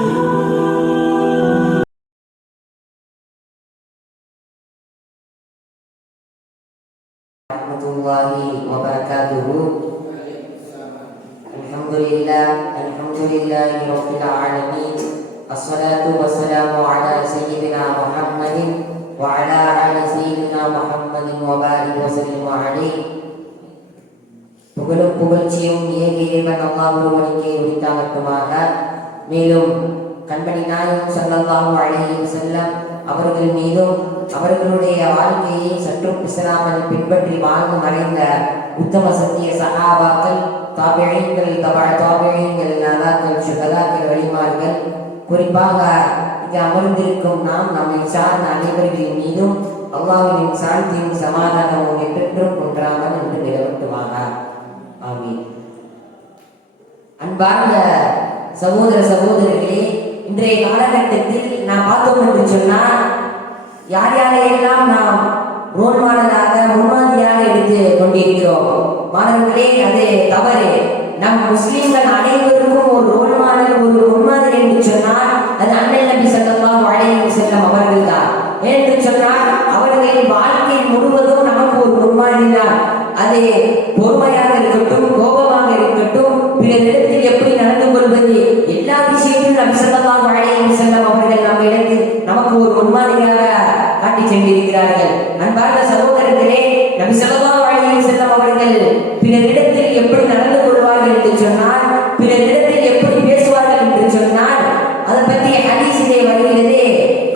warahmatullahi wabarakatuh. Alhamdulillahi rabbil alamin. Assalatu wassalamu ala sayyidina Muhammadin wa ala ali sayyidina Muhammadin wa barik wa sallim alaihi. புகழும் புகழ்ச்சியும் ஏக இறைவன் அல்லாஹ் ஒருவனுக்கே உரித்தாகட்டுமாக. மேலும் கண்மணி நாயகம் ஸல்லல்லாஹு அலைஹி வஸல்லம் அவர்கள் மீதும் அவர்களுடைய வாழ்க்கையை சற்றும் பிசராமல் பின்பற்றி வாழ்ந்து மறைந்த உத்தம சத்திய சஹாபாக்கள், தாபிஈன்கள், தாபிஈன்கள், நாதாக்கள், சுஹதாக்கள், வலிமார்கள், குறிப்பாக இங்கு அமர்ந்திருக்கும் நம்மை சார்ந்த அனைவர்களின் மீதும் அல்லாஹ்வின் சாந்தியும் சமாதானமும் என்றென்றும் ஒன்றாமல் என்று நிலவட்டுமாக. ஆமீன். அன்பார்ந்த சகோதர சகோதரர்களே, இன்றைய காலகட்டத்தில் நாம் பார்த்தோம் என்று சொன்னால் யார் யாரையெல்லாம் நாம் ரோல் மாடலாக முன்மாதிரியாக எடுத்து கொண்டிருக்கிறோம். மாணவர்களே, அது தவறு. நம் முஸ்லிம்கள் அனைவருக்கும் ஒரு ரோல் மாடல், ஒரு முன்மாதிரி என்று சொன்னால் அது அண்ணல் நபி ஸல்லல்லாஹு அலைஹி வஸல்லம் அவர்கள் தான். என்று சொன்னால் அவர்களின் வாழ்க்கை முழுவதும் நமக்கு ஒரு முன்மாதிரி தான். அது பொறுமையாக இருக்கட்டும், கோபமாக இருக்கட்டும், பிறரிடத்தில் எப்படி நடந்து கொள்வது, எல்லா விஷயத்திலும் நபி ஸல்லல்லாஹு அலைஹி வஸல்லம் அவர்கள் நம்ம இடத்தில் நமக்கு ஒரு முன்மாதிரியாக காட்டி சென்றிருக்கிறார்கள். அன்பார்ந்த சகோதரர்களே, நபி ஸல்லல்லாஹு அலைஹி வஸல்லம் அவர்கள் பிறரிடத்தில் எப்படி நடந்து கொள்வார்கள் என்று சொன்னால், பிறரிடத்தில் எப்படி பேசுவார்கள் என்று சொன்னால், அதை பற்றி ஹதீஸிலே வருகிறது.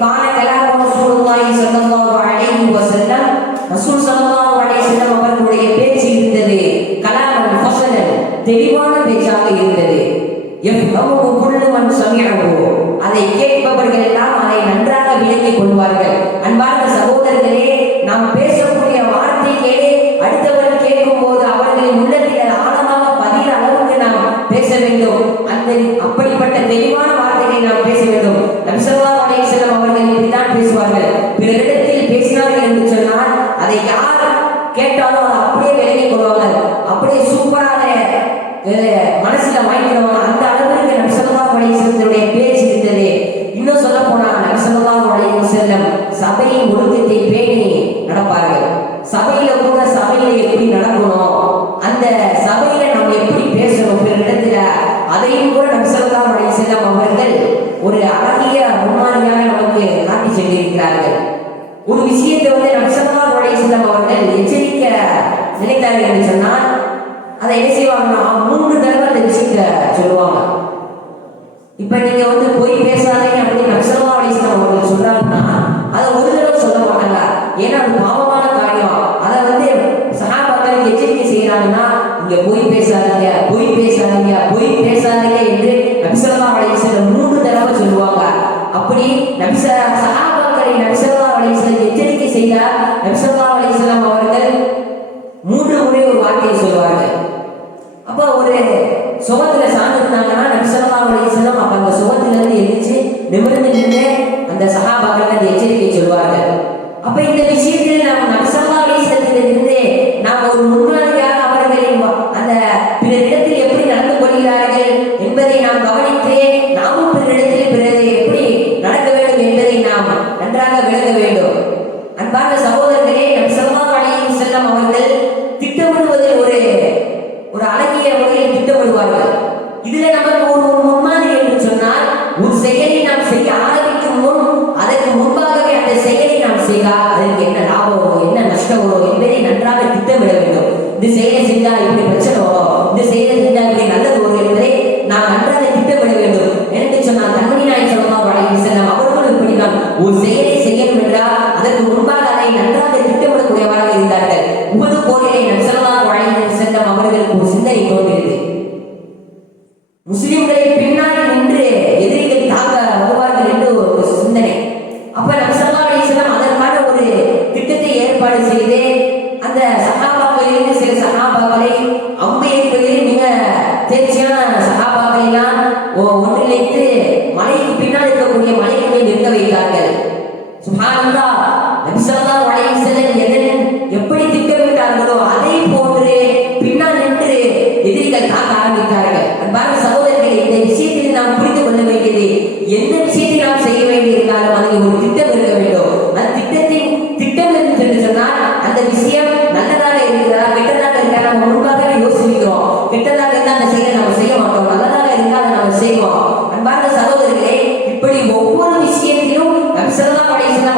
கான கலாம் ரசூலுல்லாஹி ஸல்லல்லாஹு அலைஹி வஸல்லம், ரசூல் ஸல்லல்லாஹு அலைஹி வஸல்லம் அவர்களுடைய பேச்சு இருந்தது கலாமன் ஃபஸலன், தெளிவான பேச்சாக இருந்தது. யஃபஹமு குல்லு மன் சமிஅஹு, அதை கேட்பவர்கள் எல்லாம் அதை நன்றாக விளங்கிக் கொள்வார்கள். அன்பார்ந்த சகோதரர்களே, நாம் பேசக்கூடிய வார்த்தைகளே அடுத்தவர் கேட்கும் போது அவர்களின் உள்ளத்தில் ஆழமாக பதிகிற அளவுக்கு நாம் பேச வேண்டும். அப்படிப்பட்ட தெளிவான வார்த்தைகளை நாம் பேச வேண்டும். நபி ஸல்லல்லாஹு அலைஹி வஸல்லம் அவர்கள் இப்படித்தான் பேசுவார்கள். பிறரிடத்தில் பேசினார்கள் என்று சொன்னால் அதை யார் கேட்டாலும் அதை அப்படியே விளங்கிக் கொள்வார்கள். அப்படியே சூப்பராக மனசுல வாங்கிக்கிறவங்க. அந்த அளவுக்கு நபி ஸல்லல்லாஹு அலைஹி வஸல்லம் பேச்சு இருந்தது. இன்னும் சொல்ல போனால் நபி ஸல்லல்லாஹு அலைஹி வஸல்லம் சபையின் ஒழுக்கத்தை பேணி நடப்பார்கள். சபையில கூட சபையில எப்படி நடக்கணும், அந்த சபையில நம்ம எப்படி பேசணும் பிறரிடத்துல, அதையும் கூட நபி ஸல்லல்லாஹு அலைஹி வஸல்லம் அவர்கள் ஒரு அழகிய முன்மாதிரியாக நமக்கு காட்டி சென்றிருக்கிறார்கள். ஒரு விஷயத்தை நபி ஸல்லல்லாஹு அலைஹி வஸல்லம் அவர்கள் எச்சரிக்க நினைத்தார்கள் என்று சொன்னால் அதை என்ன செய்வாங்கன்னா 3 தடவை அந்த விஷயத்தை சொல்லுவாங்க. இப்ப நீங்க போய் பேசாதீங்க அப்படின்னு நபி ஸல்லல்லாஹு அலைஹி வஸல்லம் அவர்கள் சொல்றாங்கன்னா அதை ஒரு தடவை சொல்ல மாட்டாங்க. ஏன்னா அது பாவமான காரியம். அதை சஹாபாக்கள் எச்சரிக்கை செய்யறாங்கன்னா, இங்க போய் பேசாதீங்க, போய் பேசாதீங்க, போய் பேசாதீங்க என்று நபி ஸல்லல்லாஹு அலைஹி வஸல்லம் 3 தடவை சொல்லுவாங்க. அப்படி சஹாபாக்களை நபி ஸல்லல்லாஹு அலைஹி வஸல்லம் எச்சரிக்கை செய்தார். நபி ஸல்லல்லாஹு அலைஹி வஸல்லம் அவர்கள் 3 முறை ஒரு வார்த்தையை சொல்வார்கள். அப்ப ஒரு சுகத்துல சார்ந்திருந்தாங்கன்னா நபி ஸல்லல்லாஹு அலைஹி வஸல்லம் அப்ப அந்த சுகத்துல இருந்து எந்திரிச்சு நிமிர்ந்து நின்று அந்த சஹாபாக்களுக்கு அந்த எச்சரிக்கை சொல்வார்கள். அப்ப இந்த விஷயத்தில் நாம் நபி ஸல்லல்லாஹு அலைஹி வஸல்லத்திலிருந்து நாம் ஒரு முன்மாதிரியாக அவர்களின் அந்த பிறரிடத்தில் எப்படி நடந்து கொள்கிறார்கள் என்பதை நாம் கவனித்து நாமும் பிறரிடத்தில் பிறரை எப்படி நடக்க வேண்டும் என்பதை நாம் நன்றாக விளங்க வேண்டும். அன்பார்ந்த சகோதரர்களே, நபி ஸல்லல்லாஹு அலைஹி வஸல்லம் அவர்கள் திட்டமிடுவதில் ஒரு அழகிய முறையில் திட்டமிடுவார்கள். இதுல நமக்கு ஒரு முன்மாதிரி என்று சொன்னால், ஒரு செயலை நாம் செய்ய ஆரம்பிக்கும் முன் அதற்கு முன்பாகவே அந்த செயலை நாம் செய்தால் அதற்கு என்ன லாபம் வரும், என்ன நஷ்டம் வரும் என்பதை நன்றாக திட்டமிட வேண்டும். இந்த செயலை செஞ்சால் இப்படி பிரச்சனை வரும், இந்த செயலை செஞ்சால் இப்படி நல்லது வரும் என்பதை நாம் நன்றாக திட்டமிட வேண்டும். என்று சொன்னால் கண்மணி நாயகம் ஸல்லல்லாஹு அலைஹி வஸல்லம் அவர்களும் இப்படிதான். ஒரு செயலை செய்யணும் என்றால் அதற்கு முன்பாக அதை நன்றாக திட்டமிடக்கூடியவராக இருந்தார்கள். உஹது போரிலே நபி ஸல்லல்லாஹு அலைஹி வஸல்லம் அவர்களுக்கு ஒரு சிந்தனை தோன்றியது. முஸ்லிம்களை பின்னால் நின்று எதிரிகள் தாக்க வருவார்கள் என்று ஒரு சிந்தனை. அப்ப நபி ஸல்லல்லாஹு அலைஹி வஸல்லம் அதற்கான ஒரு திட்டத்தை ஏற்பாடு செய்து அந்த சஹாபாக்களிலிருந்து சில சஹாபாக்களை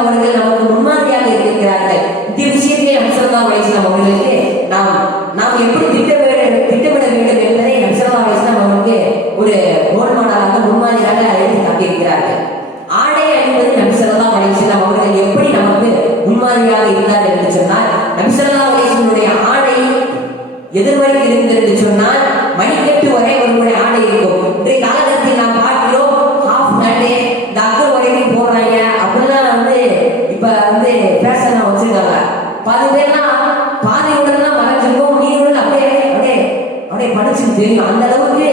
அவர்கள் நமக்கு முன்மாதிரியாக இருக்கிறார்கள். இந்த விஷயத்தை நபி ஸல்லல்லாஹு அலைஹி வஸல்லம் அவர்களுக்கு நாம் எப்படி திட்டமிட வேண்டும் என்பதை நபி ஸல்லல்லாஹு அலைஹி வஸல்லம் நமக்கு ஒரு ரோல் மாடலாக முன்மாதிரியாக எடுத்து காட்டியிருக்கிறார்கள். ஆடை அணிவது நபி ஸல்லல்லாஹு அலைஹி வஸல்லம் அவர்கள் எப்படி நமக்கு முன்மாதிரியாக இருந்தார் என்று சொன்னால், நபி ஸல்லல்லாஹு அலைஹி வஸல்லம் ஆடை எதிர்வரை இருந்தது என்று சொன்னால் மணிக்கட்டு வரை அவர்களுடைய ஆடை இருக்கும். இன்றைய காலகட்டத்தில் நாம் பார்க்கிறோம் ஹாஃப் நட்டு இந்த அக்கல் வரைக்கும் போடுறாங்க அப்படிலாம் இப்ப ஃபேஷனா வச்சிருக்காங்க. பாதி பேர்லாம் பாதியுடன் தான் மறைச்சிருக்கும், மீனுடன் அப்படியே அப்படியே அப்படியே படிச்சு தெரியும். அந்த அளவுக்கு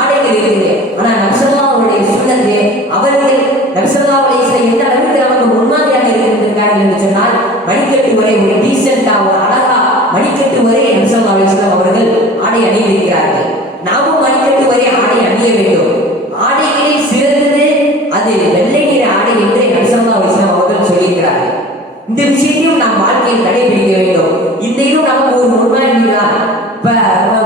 ஆடைகள் இருக்குது. ஆனா நபி ஸல்லல்லாஹு அவருடைய சுன்னத்து அவர்கள் நபி ஸல்லல்லாஹு அலைஹி வஸல்லம் எந்த அளவுக்கு நமக்கு முன்மாதிரியாக இருந்திருக்கிறார்கள் என்று சொன்னால், மணிக்கட்டு வரை ஒரு டீசென்டா ஒரு அழகா மணிக்கட்டு வரை நபி ஸல்லல்லாஹு அலைஹி வஸல்லம் அவர்கள் ஆடை அணிந்திருக்கிறார்கள். நாமும் மணிக்கட்டு வரை ஆடை அணிய வேண்டும். ஆடைகளில் சிறந்தது அது வெள்ளை நிற ஆடை என்று நபி ஸல்லல்லாஹு அலைஹி வஸல்லம் அவர்கள் சொல்லியிருக்கிறார்கள். இந்த விஷயத்தையும் நாம் வாழ்க்கையில் கடைபிடிக்க வேண்டும். இதையும் நமக்கு ஒரு முன்மாதிரி தான். இப்ப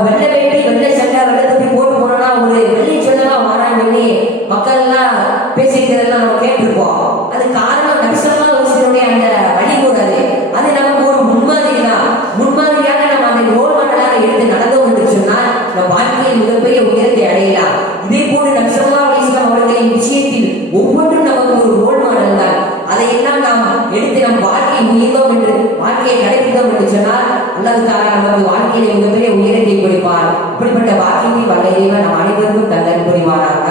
வெள்ளை வேட்டி வெள்ளை சட்டை வெள்ளை தொப்பி போட்டு போனோம்னா ஒரு வெள்ளை சொல்லலாம் வாரான் வெள்ளி மக்கள் எல்லாம் பேசிக்கிறதெல்லாம் நம்ம கேட்டிருப்போம். அது காரணம் நபி ஸல்லல்லாஹு அலைஹி வஸல்லம் அந்த வழிமுறை. அது நமக்கு ஒரு முன்மாதிரி தான். முன்மாதிரியாக நம்ம அதை ரோல் மாடலாக எடுத்து நடந்தோம் என்று சொன்னால் நம்ம வாழ்க்கையில் மிகப்பெரிய உயரத்தை அடையலாம். இதே போன்று நபி ஸல்லல்லாஹு அலைஹி வஸல்லம் அவர்களின் விஷயத்தில் ஒவ்வொன்றும் நமக்கு ஒரு ரோல் மாடல் தான். அதையெல்லாம் நாம் எடுத்து நம் வாழ்க்கையை முயன்றோம் என்று வாழ்க்கையை கடைபிடித்தோம் என்று சொன்னால் அல்லாஹ் தஆலா நமக்கு வாழ்க்கையில மிகப்பெரிய உயரத்தை கொடுப்பார். இப்படிப்பட்ட வாக்கியத்தை வல்ல இறைவன் நம் அனைவருக்கும் தந்தல் புரிவானாக.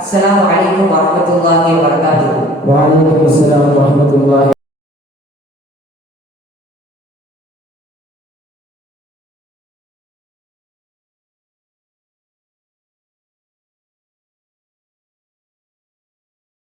அஸ்ஸலாமு அலைக்கும் வரஹ்மத்துல்லாஹி வபரகாத்துஹு. வ அலைக்கும் அஸ்ஸலாம் வரஹ்மத்துல்லாஹி